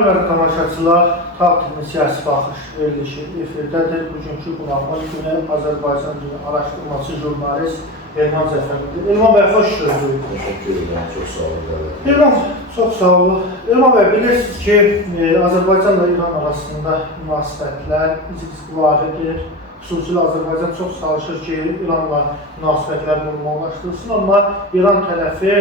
Salam hörmətli tamaşaçılar, TAV TV siyasi baxış verilişi efirdədir. Bugünkü qonağımız Güney Azərbaycan dili araşdırmacı jurnalist Elman Zəfərlidir. Elman bəy, xoş gördük. Təşəkkür edirəm, çox sağ olun. Elman, çox sağ olun. Elman bəy, bilirsiniz ki, Azərbaycanla İran arasında münasibətlər istiqlalidir. Xüsusilə Azərbaycan çox çalışır ki, İranla münasibətlər normallaşdırsın, amma İran tərəfi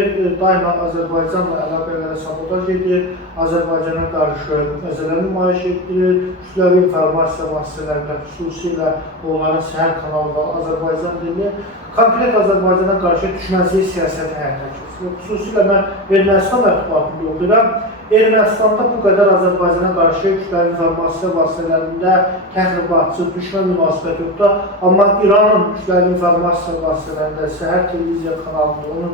daima Azərbaycanla əlaqələrə sabotaj edir, Azərbaycana qarşı məsələlər nümayiş etdirir, kütləvi informasiya vasitələrində, xüsusilə onların səhər kanalı Azərbaycan dili, konkret Azərbaycana qarşı düşmənçilik siyasəti həyata keçirir. Xüsusilə mən Ermənistan mətbuatında oxuyuram. Ermənistanda bu qədər Azərbaycana qarşı kütləvi informasiya vasitələrində təxribatçı, düşmən münasibət yoxdur. Amma İranın kütləvi informasiya vasitələrində, Səhər televiziya kanalında, onun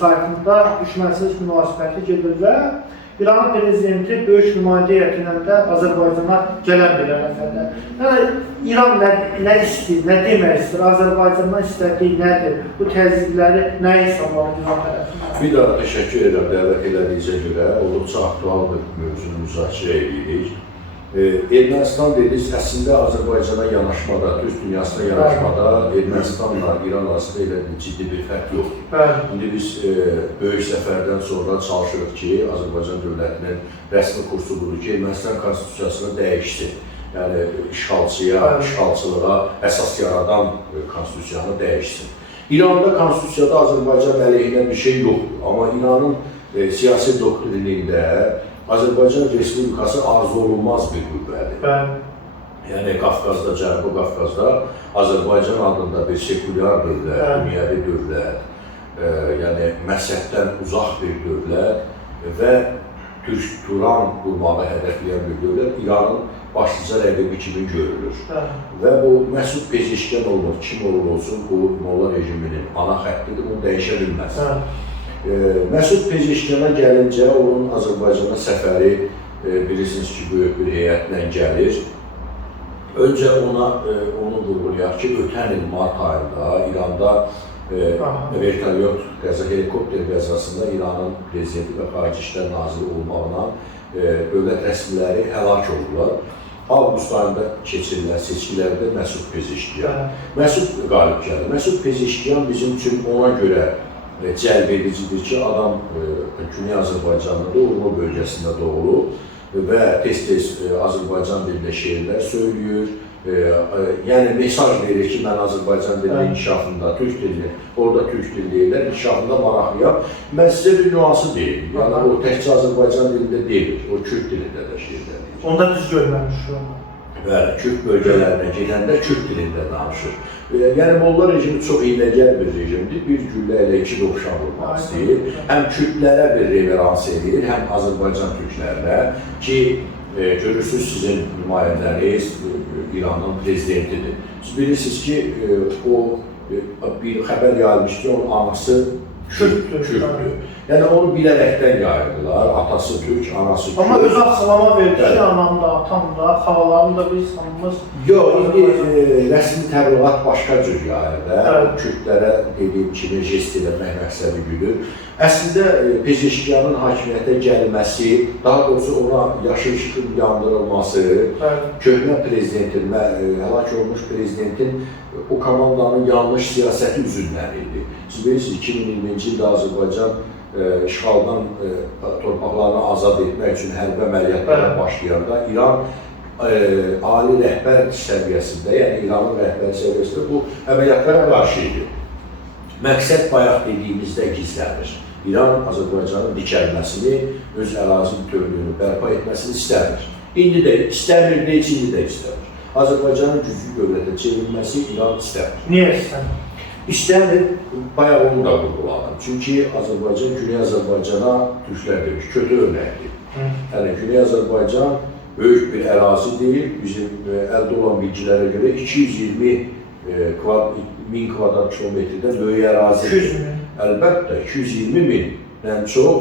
saytında düşmənçilik münasibəti gedir və İranın prezidenti böyük nümayəndə heyəti də Azərbaycana gələn bir ərəfədə. Yəni, İran nə istəyir, nə demək istəyir, Azərbaycandan istədiyi nədir? Bu təzyiqləri nəyə hesablanır İran tərəfindən? Bir daha təşəkkür edirəm dəvət elədiyinizə görə. Olduqca aktual bir mövzunu müzakirə edirik. Ermənistan dediniz, əslində Azərbaycana yanaşmada, Türk dünyasına yanaşmada Ermənistanla İran arasında elə ciddi bir fərq yoxdur. İndi biz böyük səfərdən sonra çalışırıq ki, Azərbaycan dövlətinin rəsmi kursu budur ki, Ermənistan konstitusiyasını dəyişsin. Yəni, işğalçılığa əsas yaradan konstitusiyanı dəyişsin. İranda konstitusiyada Azərbaycan əleyhinə bir şey yoxdur. Amma İranın siyasi doktrinində Azərbaycan Respublikası arzu olunmaz bir qüvvədir. Yəni, Qafqazda, Cənubi Qafqazda Azərbaycan adında bir sekulyar dövlət, dünyəvi dövlət, yəni məqsəddən uzaq bir dövlət və Türk-Turan qurmağı hədəfləyən bir dövlət İranın başlıca rəqibi kimi görülür. Və bu Məsud Pezeşkan olmur, kim olur olsun, bu Molla rejiminin ana xəttidir, bunu dəyişə bilməz. Məsud Pezeşkana gəlincə, onun Azərbaycana səfəri bilirsiniz ki, böyük bir heyətlə gəlir. Öncə onu vurğulayaq ki, ötən il mart ayında İranda vertolyot qəza, helikopter qəzasında İranın prezidenti və xarici İşlər naziri olmaqla dövlət rəsmiləri həlak oldular. Avqust ayında keçirilən seçkilərdə Məsud Pezeşkiyan. Məsud qalib gəldi. Məsud Pezeşkiyan bizim üçün ona görə cəlb edicidir ki, adam Güney Azərbaycanlı Urma bölgəsində doğulub və tez-tez Azərbaycan dilində şeirlər söylüyor. Yəni, mesaj verir ki, mən Azərbaycan dilinin inkişafında, Türk dilini, orada Türk dili deyirlər, inkişafında maraqlıyam. Mən sizə bir nüansı deyim. Yəni, o təkcə Azərbaycan dilində deyil, o Kürt dilində də şeirlər deyir. Onda düz görməmiş onu. Bəli, Kürt bölgələrinə gedəndə Kürt dilində danışır. Yəni, Molla rejimi çox hiyləgər bir rejimdir. Bir güllə ilə iki dovşan vurmaq istəyir. Həm Kürdlərə bir reverans edir, həm Azərbaycan türklərinə ki, görürsünüz sizin nümayəndəniz İranın prezidentidir. Siz bilirsiniz ki, o bir xəbər yayılmış ki, onun anası Kürtdür. Yəni, onu bilərəkdən yayırdılar. Atası Türk, anası Türk. Amma öz açıqlama verdi ki, anam da, atam da, xalalarım da biz sanımız... Yox, indi rəsmi təbliğat başqa cür yayırdı. Kürtlərə dediyim kimi jest eləmək məqsədi güdür. Əslində, Pezeşkiyanın hakimiyyətə gəlməsi, daha doğrusu ona yaşıl işıqın yandırılması, köhnə prezidentin, həlak olmuş prezidentin o komandanın yanlış siyasəti üzündən idi. Siz bilirsiniz, 2020-ci ildə Azərbaycan işğaldan torpaqlarını azad etmək üçün hərbi əməliyyatlara başlayanda İran ali rəhbər səviyyəsində, yəni İranın rəhbəri səviyyəsində bu əməliyyatlara qarşı idi. Məqsəd bayaq dediyimizdə gizlənir. İran Azərbaycanın dikəlməsini, öz ərazi bütövlüyünü bərpa etməsini istəmir. İndi də istəmir, indi də istəmir. Azərbaycanın güclü dövlətə çevrilməsi İran istəmir. Niyə istəmir? İstəmir, bayaq onu da vurguladım. Çünki Azərbaycan, Güney Azərbaycana türklər demiş, kötü örnəkdir. Yəni, Güney Azərbaycan böyük bir ərazi deyil. Bizim əldə olan bilgilərə görə 220 min kvadrat kilometrdən böyük ərazidir. 200 min. Əlbəttə, 220 mindən çox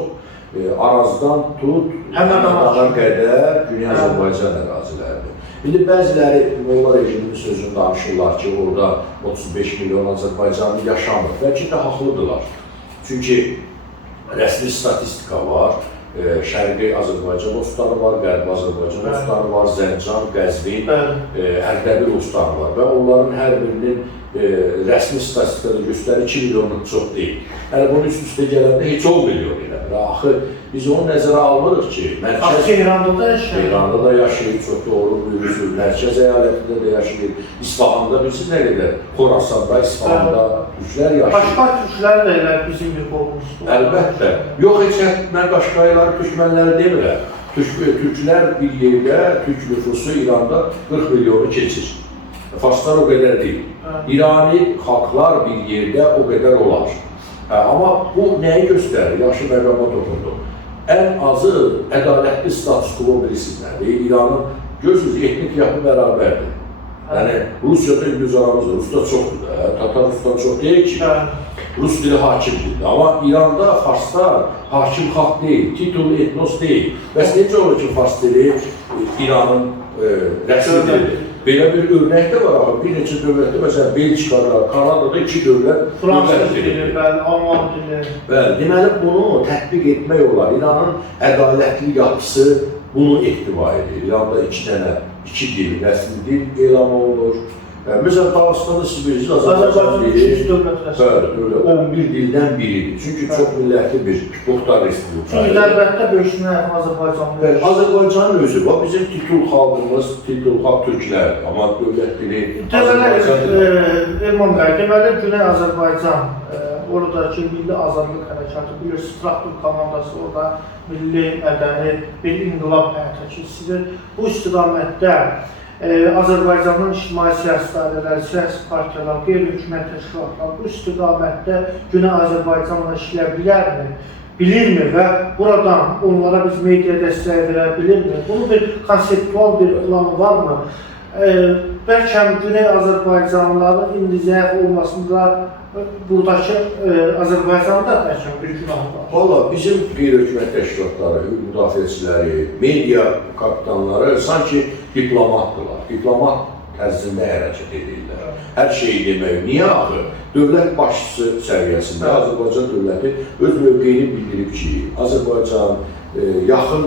Arazdan tut, Həmədana qədər Güney Azərbaycan əraziləridir. İndi bəziləri Molla rejiminin sözünü danışırlar ki, orada 35 milyon Azərbaycanlı yaşamır. Bəlkə də haqlıdırlar. Çünki rəsmi statistika var. Şərqi Azərbaycan dostları var, Qərbi Azərbaycan dostları var, Zəncan, Qəzvin, Ərdəbil dostları var və onların hər birinin rəsmi statistikada göstərir 2 milyonun çox deyil. Yəni bunun üst-üstə gələndə heç 10 milyon elə. Axı biz onu nəzərə almırıq ki, Tehranda da yaşayır, çox doğru buyurursunuz, mərkəz əyalətində də yaşayır, İsfahanda bilirsiniz nə qədər, Xorasanda, İsfahanda türklər yaşayır. Qaşqay türklər də elə bizim bir qolumuzdur. Əlbəttə. Yox, heç mən Qaşqayları, türkmənləri demirəm. Türklər bir yerdə, türk nüfusu İranda 40 milyonu keçir. Farslar o qədər deyil. İrani xalqlar bir yerdə o qədər olar. Amma bu nəyi göstərir? Yaxşı məqama toxundu. Ən azı ədalətli status quo bilirsiniz nədir? İranın görürsünüz, etnik yapı bərabərdir. Yəni, Rusiyada İngiliz aramızdır, Rusda çoxdur da, Tatar Rusdan çox deyil ki, Rus dili hakimdir. Amma İranda Farslar hakim xalq deyil, titullu etnos deyil. Bəs necə olur ki, Fars dili İranın rəsmi dilidir? Belə bir örnək də var, bir neçə dövlətdə, məsələn, Belçikada, Kanadada 2 dövlət Fransız dili, Alman dili. Bəli, deməli bunu tətbiq etmək olar. İranın ədalətli yapısı bunu ehtiva edir. İranda 2 dil, rəsmi dil elan olunur. Məsələn, Dağıstanda siz bilirsiniz, Azərbaycan dili 11 dildən biridir. Çünki çox millətli bir muxtar respublika. Çünki dərbəttə böyüsünə Azərbaycanlı. Azərbaycanın özü var, bizim titul xalqımız, titul xalq türklərdir. Amma dövlət dili Azərbaycan dili. Elman bəy, deməli Güney Azərbaycan, oradakı Milli Azadlıq Hərəkatı, bilirsiniz, traktor komandası orada milli, mədəni bir inqilab həyata keçirir. Bu istiqamətdə Azərbaycanın ictimai siyasi dairələri, siyasi partiyalar, qeyri-hökumət təşkilatlar bu istiqamətdə Güney Azərbaycanla işləyə bilərmi? Bilirmi və buradan onlara biz media dəstəyi verə bilirmi? Bunun bir konseptual bir planı varmı? Bəlkə Güney Azərbaycanlıların indi zəif olmasında buradakı Azərbaycanda bəlkə bir günahı var. Valla bizim qeyri-hökumət təşkilatları, hüquq müdafiəçiləri, media kapitanları sanki diplomatdırlar. Diplomat tərzində hərəkət edirlər. Hər şeyi demək. Niyə axı? Dövlət başçısı səviyyəsində Azərbaycan dövləti öz mövqeyini bildirib ki, Azərbaycan yaxın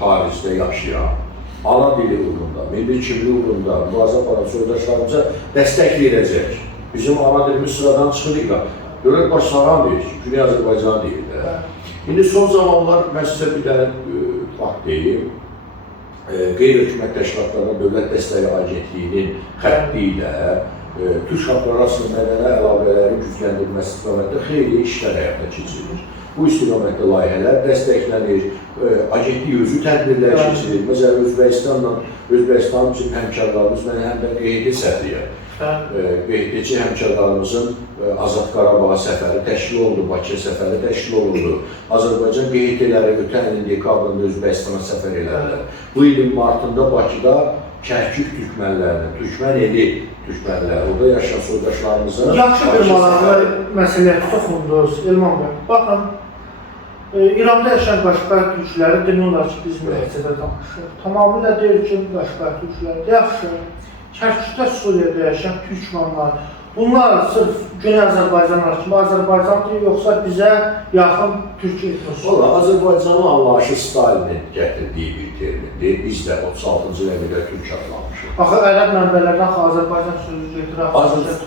xaricdə yaşayan, ana dili uğrunda, milli kimlik uğrunda, mübarizə aparan soydaşlarımıza dəstək verəcək. Bizim ana dilimiz sıradan çıxırıq da, dövlət başçılarından deyir ki, Güney Azərbaycan deyir də. İndi son zamanlar mən sizə bir dənə fakt deyim. Qeyri-hökumət təşkilatlarının Dövlət Dəstəyi Agentliyinin xətti ilə Türk xalqları arasında mədəni əlaqələrin gücləndirilməsi istiqamətində xeyli işlər həyata keçirilir. Bu istiqamətdə layihələr dəstəklənir, agentlik özü tədbirlər keçirir. Məsələn, Özbəkistanın bizim həmkarlarımız, mən həm də QHT sədriyəm. QHT-ci həmkarlarımızın Azad Qarabağa səfəri təşkil olundu, Bakıya səfəri təşkil olundu. Azərbaycan QHT-ləri ötən ilin dekabrında Özbəkistana səfər elədilər. Bu ilin martında Bakıda Kərkük türkmənlərinin, türkmən eli türkmənləri, orada yaşayan soydaşlarımızın... Yaxşı bir maraqlı məsələyə toxundunuz, Elman bəy. Baxın, İranda yaşayan Qaşqay türkləri demirlər ki, biz müləkçədə danışır. Tamamilə deyil ki, Qaşqay türkləri yaxşı. Kərkükdə Suriyada yaşayan türkmanlar, bunlar sırf Güney Azərbaycanlar kimi Azərbaycandır, yoxsa bizə yaxın türk etnosu? Valla, Azərbaycanın anlayışı Stalinin gətirdiyi bir termindir. Biz də 36-cı ildə türk adlanmışıq. Axı, ərəb mənbələrdən Azərbaycan sözü gedir.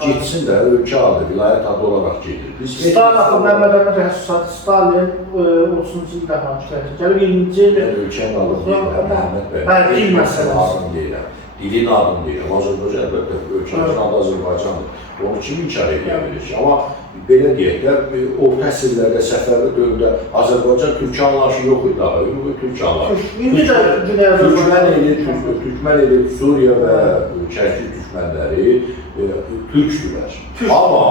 Getsin də, ölkə adı, vilayət adı olaraq gedir. Stalin axı mənbələrdən rəhsusat, Stalin 30-cu ildə hakimiyyətə gəlib, 20-ci il... Mən ölkənin adını deyirəm, Məhəmməd bəy. Dil məsələsi. Deyirəm. Dilin adını deyirəm. Azərbaycan əlbəttə ölkənin adı Azərbaycandır. Onu kim inkar edə bilir ki? Amma belə deyək də, orta əsrlərdə, səfərli dövrdə Azərbaycan türk anlayışı yox idi daha, ümumi türk anlayışı. İndi də Güney Azərbaycan. Türkmən eli, Suriya və Kərkük türkmənləri türkdülər. Amma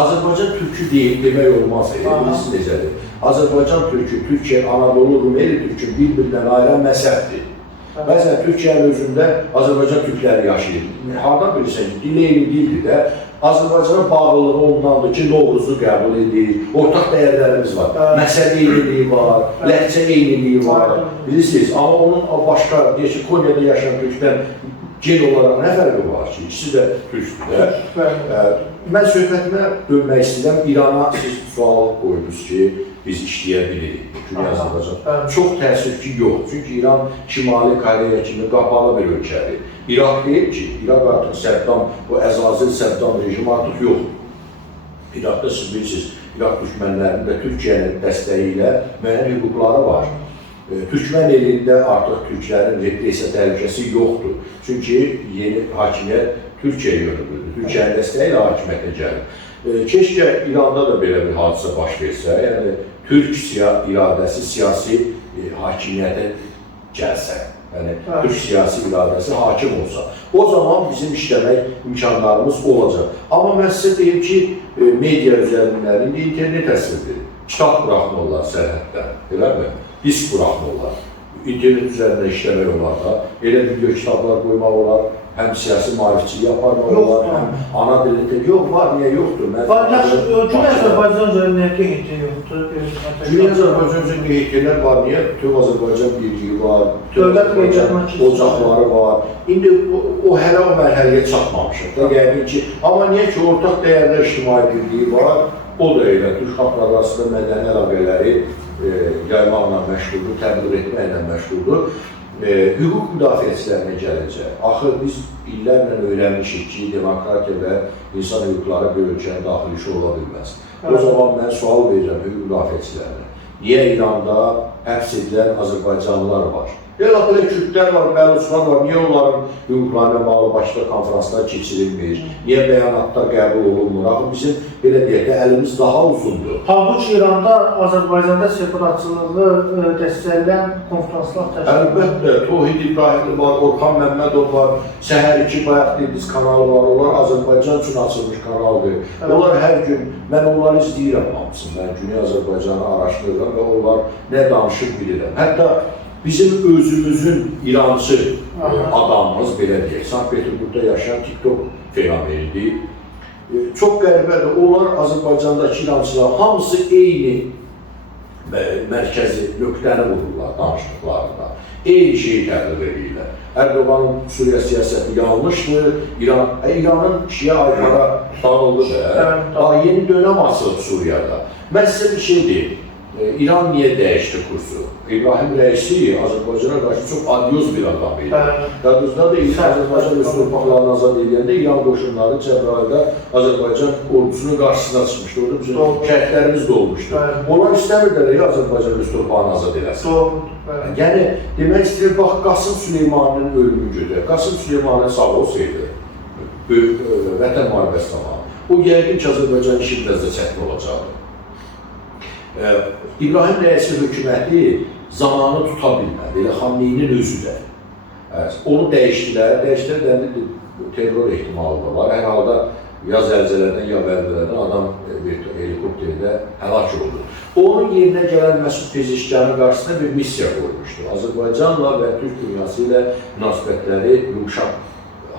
Azərbaycan türkü deyil, demək olmaz. Bilirsiniz necədir? Azərbaycan türkü, Türkiyə, Anadolu, Rumeli türkü bir-birindən ayrı məzhəbdir. Bəzən Türkiyənin özündə Azərbaycan türkləri yaşayır. Hardan bilirsən ki, dil eyni dildir də, Azərbaycana bağlılığı ondandır ki, Novruz'u qəbul edir, ortaq dəyərlərimiz var, məsələ eyniliyi var, ləhcə eyniliyi var, bilirsiniz. Amma onun başqa, deyək ki, Konya'da yaşayan türkdən gen olaraq nə fərqi var ki, ikisi də türkdür. Mən söhbətimə dönmək istəyirəm, İrana siz sual qoydunuz ki, biz işləyə bilirik. Güney Azərbaycan. Bəli. Çox təəssüf ki, yox. Çünki İran Şimali Koreya kimi qapalı bir ölkədir. İraq deyil ki, İraq artıq Səddam, bu Əzazil Səddam rejimi artıq yoxdur. İraqda siz bilirsiniz, İraq düşmənlərinin də Türkiyənin dəstəyi ilə müəyyən hüquqları var. Türkmən elində artıq türklərin repressiya təhlükəsi yoxdur. Çünki yeni hakimiyyət Türkiyə yönümlüdür. Türkiyənin dəstəyi ilə hakimiyyətə gəlir. Keşkə İranda da belə bir hadisə baş versə, yəni Türk iradəsi siyasi hakimiyyətə gəlsə, yəni Türk siyasi iradəsi hakim olsa, o zaman bizim işləmək imkanlarımız olacaq. Amma mən sizə deyim ki, media üzərindən indi internet əsridir. Kitab buraxmırlar sərhəddən, eləmi? Disk buraxmırlar. İnternet üzərində işləmək olar da, elə video kitablar qoymaq olar, həm siyasi maarifçiliyi aparmaq olar, həm ana dilində yox, var, niyə yoxdur? Güney Azərbaycan üzərində niyə qeyti yoxdur? Güney Azərbaycan üzərində qeydlər var, niyə? Bütün Azərbaycan birliyi var, Dövlət ocaqları var. İndi o hələ o mərhələyə çatmamışıq da, yəqin ki, amma niyə ki, ortaq dəyərlər ictimai birliyi var, o da elə Türk xalqları arasında mədəni əlaqələri yaymaqla məşğuldur, təbliğ etməklə məşğuldur. Hüquq müdafiəçilərinə gələcək. Axı biz illərlə öyrənmişik ki, demokratiya və insan hüquqları bir ölkənin daxili işi ola bilməz. O zaman mən sual verirəm hüquq müdafiəçilərinə. Niyə İranda həbs edilən Azərbaycanlılar var? Elə belə Kürdlər var, Bəluçlar var, niyə onların hüquqlarına bağlı başqa konferanslar keçirilmir? Niyə bəyanatlar qəbul olunmur? Axı bizim belə deyək də əlimiz daha uzundur. Halbuki İranda Azərbaycanda separatçılığı dəstəkləyən konferanslar təşkil edir. Əlbəttə, Tohid İbrahimli var, Orxan Məmmədov var, Səhər 2 bayaq dediniz kanalı var, onlar Azərbaycan üçün açılmış kanaldır. Onlar hər gün, mən onları izləyirəm hamısını, mən Güney Azərbaycanı araşdırıram və onlar nə danışır bilirəm. Hətta bizim özümüzün İrancı adamımız, belə deyək, Sankt-Peterburgda yaşayan TikTok fenomenidir. Çox qəribədir, onlar Azərbaycandakı İrancılar hamısı eyni mərkəzi nöqtəni vururlar danışdıqlarında. Eyni şeyi təbliğ edirlər. Erdoğanın Suriya siyasəti yanlışdır, İranın şiə ayıqlara dağıldı da, yeni dönəm açılıb Suriyada. Mən sizə bir şey deyim. İran niyə dəyişdi kursu? İbrahim Rəisi Azərbaycana qarşı çox adyoz bir adam idi. Yadınızda da ilk Azərbaycan öz torpaqlarını azad edəndə İran qoşunları Cəbrayılda Azərbaycan ordusunun qarşısına çıxmışdı. Orada bizim şəhidlərimiz də olmuşdu. Onlar istəmirdilər ya Azərbaycan öz torpağını azad eləsin. Yəni, demək istəyir, bax, Qasım Süleymanın ölümü götürək. Qasım Süleymanın sağ olsaydı, vətən müharibəsi zamanı, o yəqin ki, Azərbaycan işi biraz da çətin olacaqdı. İbrahim Rəisi hökuməti zamanı tuta bilmədi, elə Xamneyinin özü də. Onu dəyişdilər, dəyişdirəndə terror ehtimalı da var. Hər halda ya zəlzələdən, ya bəlbələrdən adam bir helikopterdə həlak oldu. Onun yerinə gələn Məsud Pezeşkanın qarşısına bir missiya qoymuşdu. Azərbaycanla və Türk dünyası ilə münasibətləri yumuşaq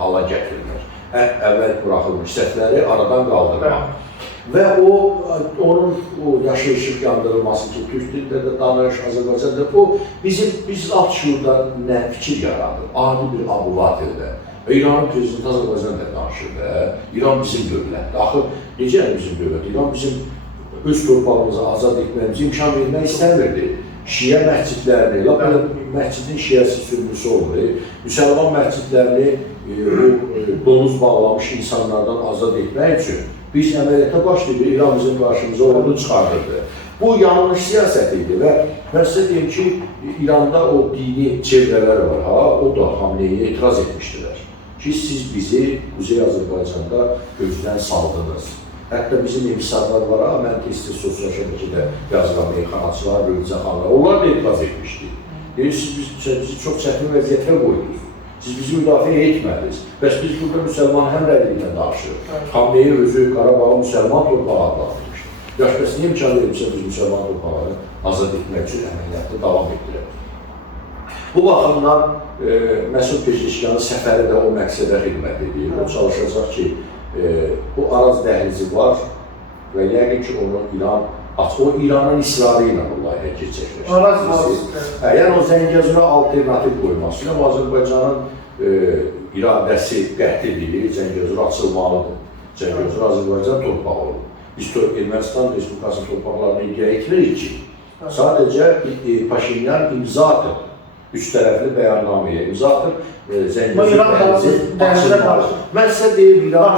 hala gətirirlər. Əvvəl buraxılmış səhvləri aradan qaldırmaq. Və onun yaşayışıq yandırılması ki, Türk dilində də danış, Azərbaycanda biz alt şuurda nə fikir yaradır, adi bir abuvatirdə. İranın prezidenti Azərbaycanda danışır və İran bizim dövlətdir. Axı, necə bizim dövlət? İran bizim öz torpağımızı azad etməyimizi imkan vermək istəmirdi. Şiə məscidlərini, məscidin şiəsi sürmüsü olmalı, müsəlman məscidlərini donuz bağlamış insanlardan azad etmək üçün biz əməliyyata başlayıb, İran bizim qarşımıza ordu çıxardırdı. Bu yanlış siyasət idi və mən sizə deyim ki, İranda o dini çevrələr var, o da Xamneyiyə etiraz etmişdilər ki, siz bizi Kuzey Azərbaycanda gözdən saldınız. Hətta bizim emisarlar var, mən tez-tez sosial şəbəkədə yazılan meyxanaçılar, bölgəcəxanlar, onlar da etiraz etmişdi. Siz bizi çox çətin vəziyyətə qoydunuz. Siz bizi müdafiə etmədiniz. Bəs biz burada müsəlman həmrəyliyindən danışırıq. Xamneyi özü Qarabağı müsəlman torpağı adlandırmışdır. Yaş, bəs niyə imkan verirsə biz müsəlman torpaqları azad etmək üçün əməliyyatda davam etdirək? Bu baxımdan Məsud Pezeşkanın səfəri də o məqsədə xidmət edir. O çalışacaq ki, bu Araz dəhlizi var və yəqin ki, onu İranın israrı ilə bu layihə gerçəkləşdirir. Yəni o Zəngəzura alternativ qoyması ilə Azərbaycanın iradəsi qət edilir, Zəngəzura açılmalıdır. Zəngəzura Azərbaycan torpağı olur. biz Ermənistan Respublikasının torpaqlarını iddia etmirik ki, sadəcə Paşinyan imza atıb, üç tərəfli bəyannaməyə imza atıb, Zəngəzur açılmalı. Mən sizə deyim, İran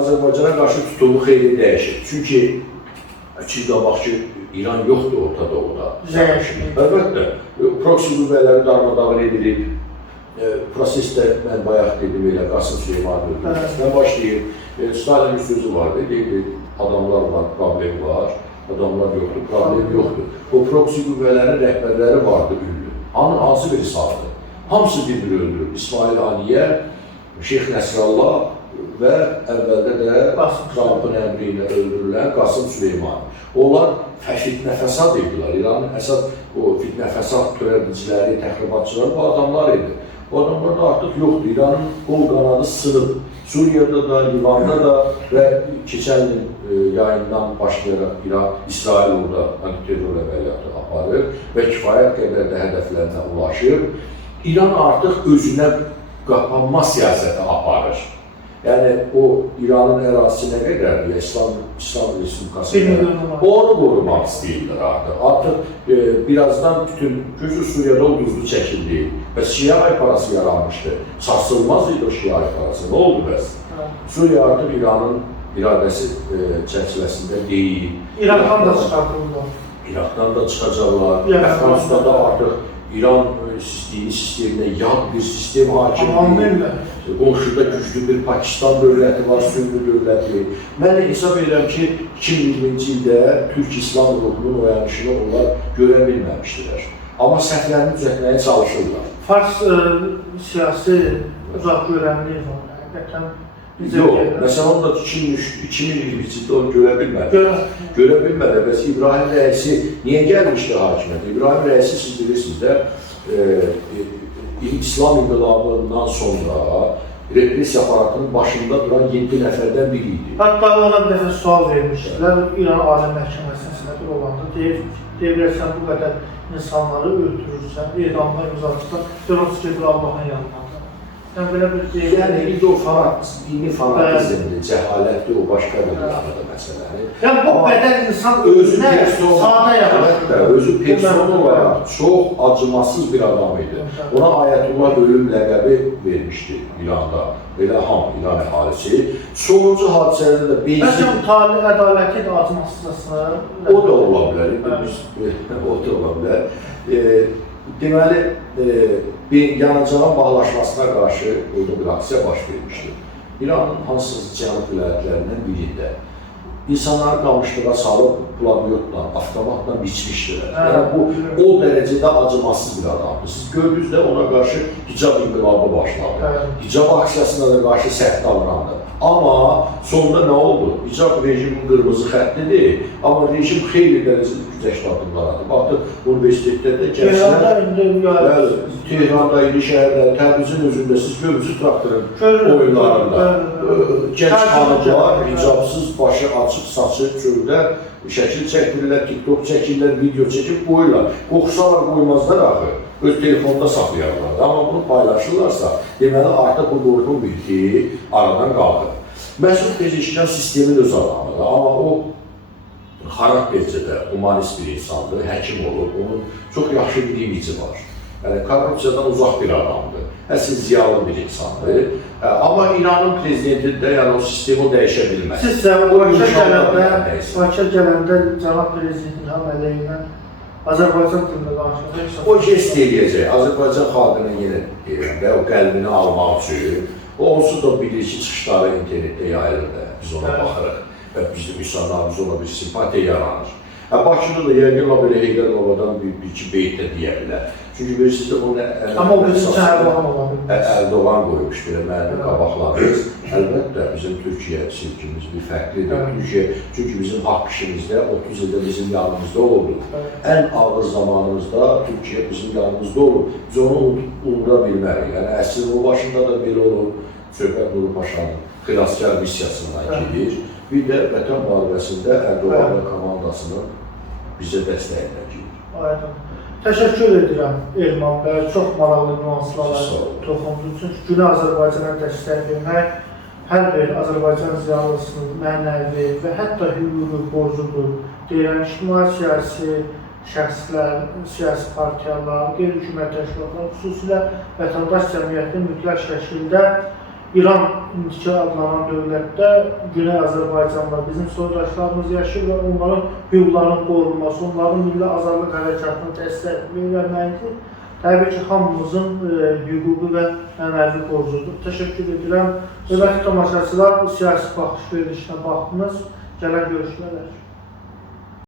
Azərbaycana qarşı tutumu xeyli dəyişir. Çünki iki qabaqçı İran yoxdur Orta Doğuda. Əlbəttə, proksi qüvvələri darmadağın edilib, prosesdə mən bayaq dedim elə Qasım Süleymanın öldürülməsindən başlayıb. Stalinin sözü vardı, deyildi, adamlar var, problem var, adamlar yoxdur, problem yoxdur. O proksi qüvvələrin rəhbərləri vardı ünlü. Hansı biri sağdır? Hamısı bir-biri öldürür. İsmail Haniyə, Şeyx Nəsrallah və əvvəldə də Trumpın əmri ilə öldürülən Qasım Süleyman. Onlar fitnə-fəsad idilər. İranın əsas fitnə-fəsad törədiciləri, təxribatçıları bu adamlar idi. Bu adamlar da artıq yoxdur. İranın qol qanadı sınıb. Suriyada da, Livanda da və keçən il yayından başlayaraq İsrail orada antiterror əməliyyatı aparır və kifayət qədər də hədəflərinə ulaşır. İran artıq özünə qapanma siyasəti aparır. Yəni, o İranın ərazisi nə qədərdir, İslam Respublikası'nda onu qorumaq istəyirlər artıq. Artıq birazdan bütün gücü Suriyada ulduzlu çəkildi və Şia ayparası yaranmışdı. Sarsılmaz idi o Şia ayparası. Nə oldu bəs? Suriya artıq İranın iradəsi çərçivəsində deyil. İraqdan da çıxartıldı. İraqdan da çıxacaqlar. Əfqanistan'da artıq İran sisteminə yad bir sistem hakimdir. Qonşuda güclü bir Pakistan dövləti var, Sünni dövləti. Mən hesab edirəm ki, 2020-ci ildə Türk İslam ruhunun oyanışını onlar görə bilməmişdilər. Amma səhvlərini düzəltməyə çalışırlar. Fars siyasi uzaq görənliyi var, həqiqətən. Yox, məsələn, onda 2020-ci ildə onu görə bilmədi. Görə bilmədi. Bəs İbrahim Rəisi niyə gəlmişdi hakimiyyətə? İbrahim Rəisi, siz bilirsiniz də, İslam inqilabından sonra repressiya aparatının başında duran 7 nəfərdən biri idi. Hatta ona bir dəfə sual vermişdilər, İran Ali Məhkəməsinin sənədir olanda, deyirlər, sən bu qədər insanları öldürürsən, edamla imzacıdan, terrorist gedir Allah'ın yanına. Yəni, indi o dini fanatizmdir, cəhalətdir, o başqa bir yanıdır məsələdir. Yəni, bu qədər insan özünə sağda yaxlaşır. Özü person olaraq çox acımasız bir adam idi. Ona Ayətullah ölüm ləqəbi vermişdi İranda, elə İran əhalisi. Sonuncu hadisələrdə də benzin... Bəlkə ədaləti də acımasızlıqsa... O da ola bilər, o da ola bilər. Deməli, yanıcana bağlaşmasına qarşı orada bir aksiya baş vermişdir. İranın hansısa cənub vilayətlərindən birində insanları qamışlığa salıb plaviyotla, avtomatla biçmişdilər. Yəni, bu o dərəcədə acımasız bir adamdır. Siz gördünüz də ona qarşı hicab inqilabı başladı. Hicab aksiyasına da qarşı sərt davrandı. Amma sonunda nə oldu? Hicab rejimin qırmızı xəttidir, amma rejim xeyli dərəcədə güzəşt adımlar atıb. Artıq universitetlərdə gənclər, Tehranda, iri şəhərlər, Təbrizin özündə, siz görürsünüz traktorun oyunlarında. Gənc xanımlar, hicabsız, başı açıq, saçı çöldə şəkil çəkdirirlər, TikTok çəkirlər, video çəkib qoyurlar. Qoxusalar qoymazlar axı, öz telefonda saxlayarlar. Amma bunu paylaşırlarsa, deməli artıq bu qorxun bilgi aradan qalır. Məsud Pezeşkan sistemin öz adamıdır, amma o xaraktercədə humanist bir insandır, həkim olur, onun çox yaxşı bir imici var. Yəni, korrupsiyadan uzaq bir adamdır, əsl ziyalı bir insandır. Amma İranın prezidenti də yəni, o sistemi dəyişə bilməz. Sizsə, Bakıya gələndə cənab prezidentin əməliyyə Azərbaycan dilində danışacaq. O gest eləyəcək, Azərbaycan xalqının yenə deyirəm və o qəlbini almaq üçün. O onsuz da bilir ki, çıxışları internetdə yayılır da, biz ona baxırıq və bizim insanlarımız ona bir simpatiya yaranır. Bakıda da yəqin o belə Heydər Babadan bir-iki beyt də deyə bilər. Çünki bilirsiniz də bunu Amma o bizim Ərdoğan olabilir. Ərdoğan qoymuş belə mənim qabaqlarımız. Əlbəttə bizim Türkiyə silkimiz bir fərqlidir. Çünki bizim haqq işimizdə 30 ildə bizim yanımızda oldu. Ən ağır zamanımızda Türkiyə bizim yanımızda olub. Biz onu unuda bilmərik. Yəni əsrin o başında da belə olub. Söhbət Nuru Paşanın xilaskar missiyasından gedir. Bir də Vətən müharibəsində Ərdoğan və komandasının bizə dəstəyindən gedir. Təşəkkür edirəm Elman bəy, çox maraqlı nüanslara toxunduğu üçün. Günə Azərbaycana dəstək vermək hər bir Azərbaycan ziyalısının mənəvi və hətta hüquqi borcudur deyilən ictimai siyasi şəxslər, siyasi partiyalar, qeyri-hökumət təşkilatlar, xüsusilə vətəndaş cəmiyyətinin mütləq şəkildə İran indiki adlanan dövlətdə Güney Azərbaycanda bizim soydaşlarımız yaşayır və onların hüquqlarının qorunması, onların milli azadlıq hərəkatını dəstəkləmək verməkdir. Təbii ki, hamımızın hüquqi və mənəvi borcudur. Təşəkkür edirəm. Hörmətli tamaşaçılar, siyasi baxış verilişinə baxdınız. Gələn görüşmələr.